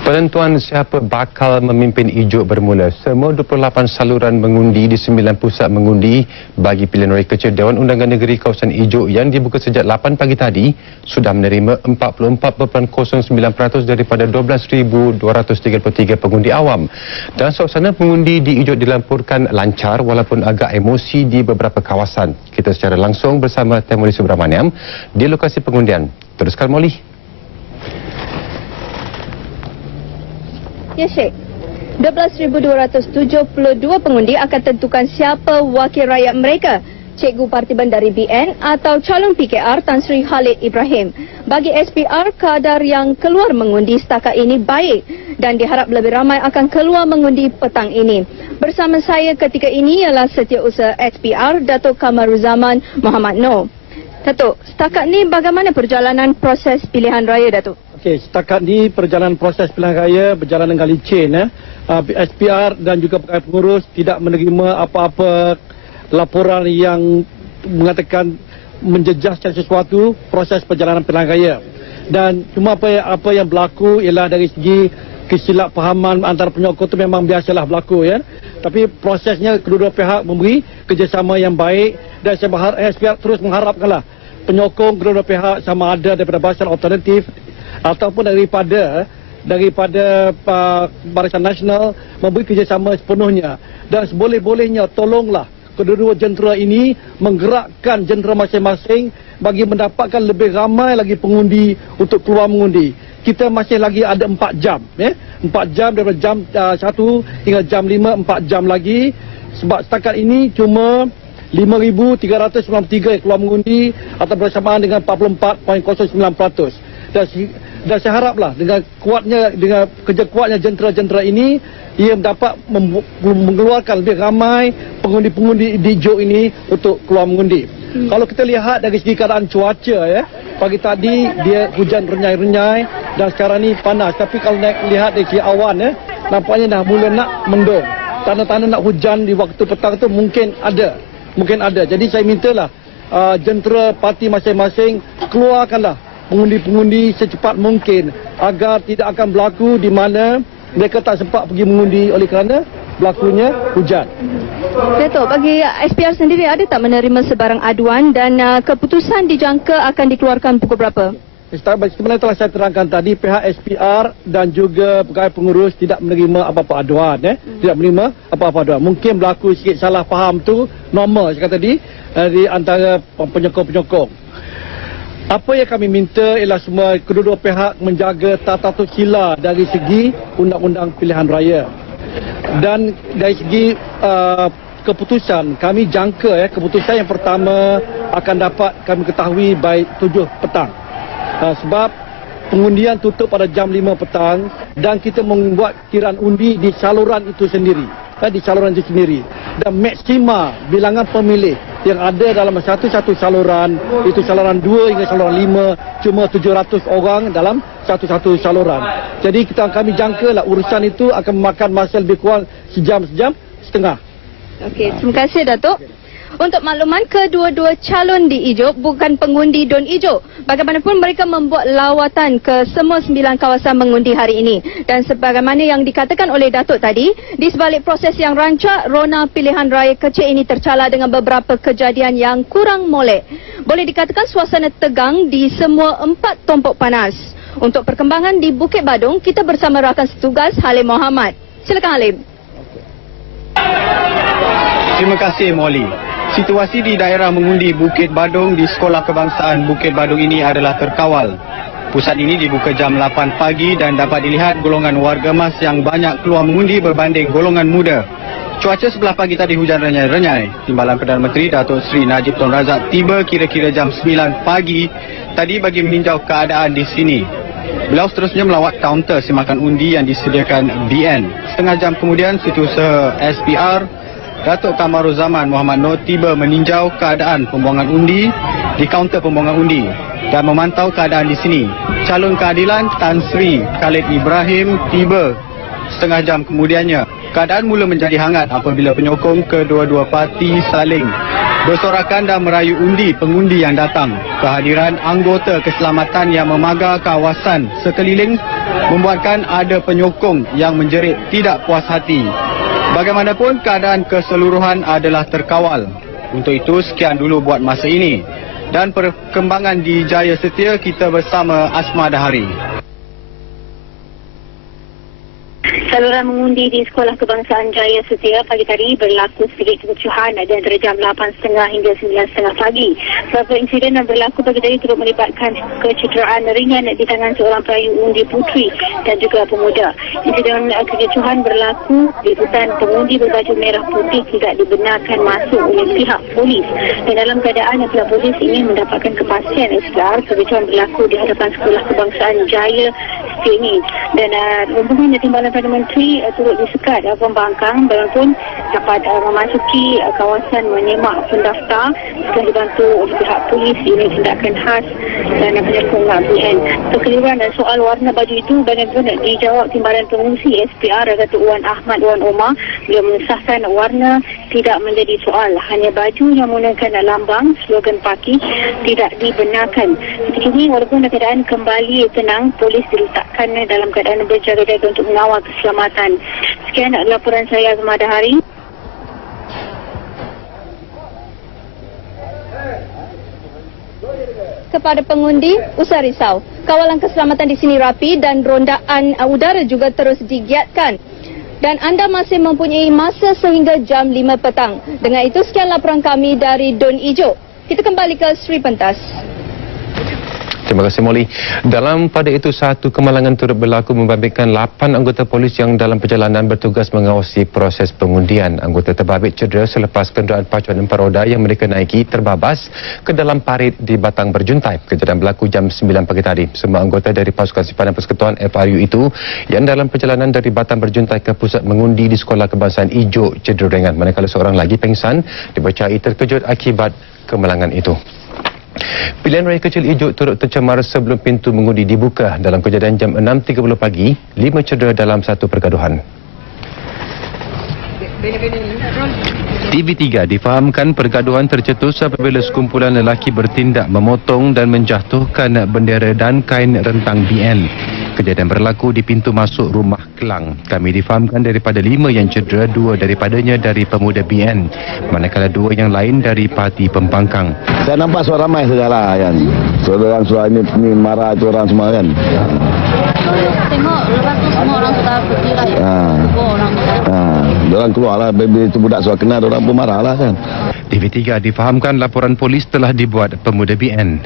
Penentuan siapa bakal memimpin Ijuk bermula. Semua 28 saluran mengundi di 9 pusat mengundi bagi pilihan raya kecil Dewan Undangan Negeri Kawasan Ijuk yang dibuka sejak 8 pagi tadi sudah menerima 44.09% daripada 12,233 pengundi awam. Dan suasana pengundi di Ijuk dilaporkan lancar walaupun agak emosi di beberapa kawasan. Kita secara langsung bersama Temuri Subramaniam di lokasi pengundian. Teruskan Molly. Ya Syekh, 12,272 pengundi akan tentukan siapa wakil rakyat mereka, Cikgu Partiban dari BN atau calon PKR Tan Sri Khalid Ibrahim. Bagi SPR, kadar yang keluar mengundi setakat ini baik dan diharap lebih ramai akan keluar mengundi petang ini. Bersama saya ketika ini ialah Setiausaha SPR Datuk Kamaruzaman Muhammad Noor. Datuk, setakat ni bagaimana perjalanan proses pilihan raya, Datuk? Okey, setakat ni perjalanan proses pilihan raya berjalan dengan licin. SPR dan juga pegawai pengurus tidak menerima apa-apa laporan yang mengatakan menjejaskan sesuatu proses perjalanan pilihan raya. Dan cuma apa yang berlaku ialah dari segi kesilapfahaman antara penyokong itu memang biasalah berlaku, ya. Tapi prosesnya kedua-dua pihak memberi kerjasama yang baik dan saya berharap SPR terus mengharapkanlah penyokong kedua-dua pihak sama ada daripada Barisan Alternatif ataupun daripada Barisan Nasional memberi kerjasama sepenuhnya. Dan seboleh-bolehnya tolonglah kedua-dua jentera ini menggerakkan jentera masing-masing bagi mendapatkan lebih ramai lagi pengundi untuk keluar mengundi. Kita masih lagi ada 4 jam, 4 jam daripada jam 1 hingga jam 5, 4 jam lagi. Sebab setakat ini cuma 5,393 yang keluar mengundi atau bersamaan dengan 44.09%. Dan saya haraplah dengan kerja kuatnya jentera-jentera ini ia dapat mengeluarkan lebih ramai pengundi-pengundi di Ijuk ini untuk keluar mengundi. Kalau kita lihat dari segi keadaan cuaca, ya, pagi tadi dia hujan renyai-renyai dan sekarang ni panas. Tapi kalau lihat dari segi awan, ya, nampaknya dah mula nak mendung. Tanda-tanda nak hujan di waktu petang tu mungkin ada. Jadi saya mintalah jentera parti masing-masing keluarkanlah pengundi-pengundi secepat mungkin agar tidak akan berlaku di mana mereka tak sempat pergi mengundi oleh kerana berlakunya hujan. Datuk, bagi SPR sendiri ada tak menerima sebarang aduan dan keputusan dijangka akan dikeluarkan pukul berapa? Sebenarnya telah saya terangkan tadi, pihak SPR dan juga pegawai pengurus tidak menerima apa-apa aduan. Tidak menerima apa-apa aduan. Mungkin berlaku sikit salah faham tu normal saya kata tadi di antara penyokong-penyokong. Apa yang kami minta ialah semua kedua-dua pihak menjaga tata sila dari segi undang-undang pilihan raya. Dan dari segi keputusan, kami jangka keputusan yang pertama akan dapat kami ketahui by 7 petang. Sebab pengundian tutup pada jam 5 petang dan kita membuat kiraan undi di saluran itu sendiri. Dan maksima bilangan pemilih yang ada dalam satu saluran, itu saluran 2 hingga saluran 5, cuma 700 orang dalam satu saluran. Jadi kami jangkalah urusan itu akan memakan masa lebih kurang sejam setengah. Okey, terima kasih Datuk. Untuk makluman, kedua-dua calon di Ijuk bukan pengundi Don Ijuk. Bagaimanapun mereka membuat lawatan ke semua 9 kawasan mengundi hari ini. Dan sebagaimana yang dikatakan oleh Datuk tadi, di sebalik proses yang rancak, rona pilihan raya kecil ini tercala dengan beberapa kejadian yang kurang molek. Boleh dikatakan suasana tegang di semua 4 tompok panas. Untuk perkembangan di Bukit Badung, kita bersama rakan setugas Halim Mohamad. Silakan Halim. Terima kasih Molly. Situasi di daerah mengundi Bukit Badung di Sekolah Kebangsaan Bukit Badung ini adalah terkawal. Pusat ini dibuka jam 8 pagi dan dapat dilihat golongan warga emas yang banyak keluar mengundi berbanding golongan muda. Cuaca sebelah pagi tadi hujan renyai-renyai. Timbalan Perdana Menteri Datuk Seri Najib Tun Razak tiba kira-kira jam 9 pagi tadi bagi meninjau keadaan di sini. Beliau seterusnya melawat kaunter semakan undi yang disediakan BN. Setengah jam kemudian, Setiausaha SPR Datuk Kamaruzaman Muhammad Noor tiba meninjau keadaan pembuangan undi di kaunter pembuangan undi dan memantau keadaan di sini. Calon keadilan Tan Sri Khalid Ibrahim tiba setengah jam kemudiannya. Keadaan mula menjadi hangat apabila penyokong kedua-dua parti saling bersorakan dan merayu undi pengundi yang datang. Kehadiran anggota keselamatan yang memagar kawasan sekeliling membuatkan ada penyokong yang menjerit tidak puas hati. Bagaimanapun, keadaan keseluruhan adalah terkawal. Untuk itu, sekian dulu buat masa ini. Dan perkembangan di Jaya Setia, kita bersama Asma Dahari. Saluran mengundi di Sekolah Kebangsaan Jaya Setia pagi tadi berlaku sedikit kekecohan dan jam 8.30 hingga 9.30 pagi. Beberapa insiden yang berlaku pagi tadi turut melibatkan kecederaan ringan di tangan seorang perayu undi puteri dan juga pemuda. Insiden kekecohan berlaku di hutan pengundi berbaju merah putih tidak dibenarkan masuk oleh pihak polis. Dan dalam keadaan yang pihak polis ingin mendapatkan kepastian SPR, kekecohan berlaku di hadapan Sekolah Kebangsaan Jaya Setia ini. Dan rombongan dan timbalan Perdana Menteri turut disekat pembangkang dan pun dapat memasuki kawasan menyemak pendaftar setelah dibantu oleh pihak polis unit tindakan khas dan penyokong BN. Kekeliruan dan soal warna baju itu bagaimanapun dijawab timbalan pengungsi SPR Datuk Wan Ahmad Wan Omar. Beliau mengesahkan warna tidak menjadi soal, hanya baju yang menggunakan lambang slogan parti tidak dibenarkan. Ketika ini walaupun keadaan kembali tenang, polis diletakkan dalam keadaan berjaga-jaga untuk mengawal keselamatan. Sekian laporan saya Azma Dahari. Kepada pengundi, usah risau. Kawalan keselamatan di sini rapi dan rondaan udara juga terus digiatkan. Dan anda masih mempunyai masa sehingga jam 5 petang. Dengan itu, sekian laporan kami dari Don Ijo. Kita kembali ke Sri Pentas. Terima kasih Molly. Dalam pada itu, satu kemalangan turut berlaku membabitkan 8 anggota polis yang dalam perjalanan bertugas mengawasi proses pengundian. Anggota terbabit cedera selepas kenderaan pacuan 4 roda yang mereka naiki terbabas ke dalam parit di Batang Berjuntai. Kejadian berlaku jam 9 pagi tadi. Semua anggota dari pasukan simpanan persekutuan FRU itu yang dalam perjalanan dari Batang Berjuntai ke pusat mengundi di Sekolah Kebangsaan Ijo cedera ringan. Manakala seorang lagi pengsan dipercayai terkejut akibat kemalangan itu. Pilihan raya kecil Ijo turut tercemar sebelum pintu mengundi dibuka. Dalam kejadian jam 6.30 pagi, 5 cedera dalam satu pergaduhan. TV3 difahamkan pergaduhan tercetus apabila sekumpulan lelaki bertindak memotong dan menjatuhkan bendera dan kain rentang BN. Kejadian berlaku di pintu masuk rumah Kelang. Kami difahamkan daripada 5 yang cedera, 2 daripadanya dari pemuda BN, manakala 2 yang lain dari parti pembangkang. Saya nampak suara ramai sajalah kan. Suara ini marah tu orang semua kan. Tengok lepas tu semua orang sudah berkira ya. Orang keluar lah, bila itu budak suara kenal, orang pun marah lah kan. TV3 difahamkan laporan polis telah dibuat pemuda BN.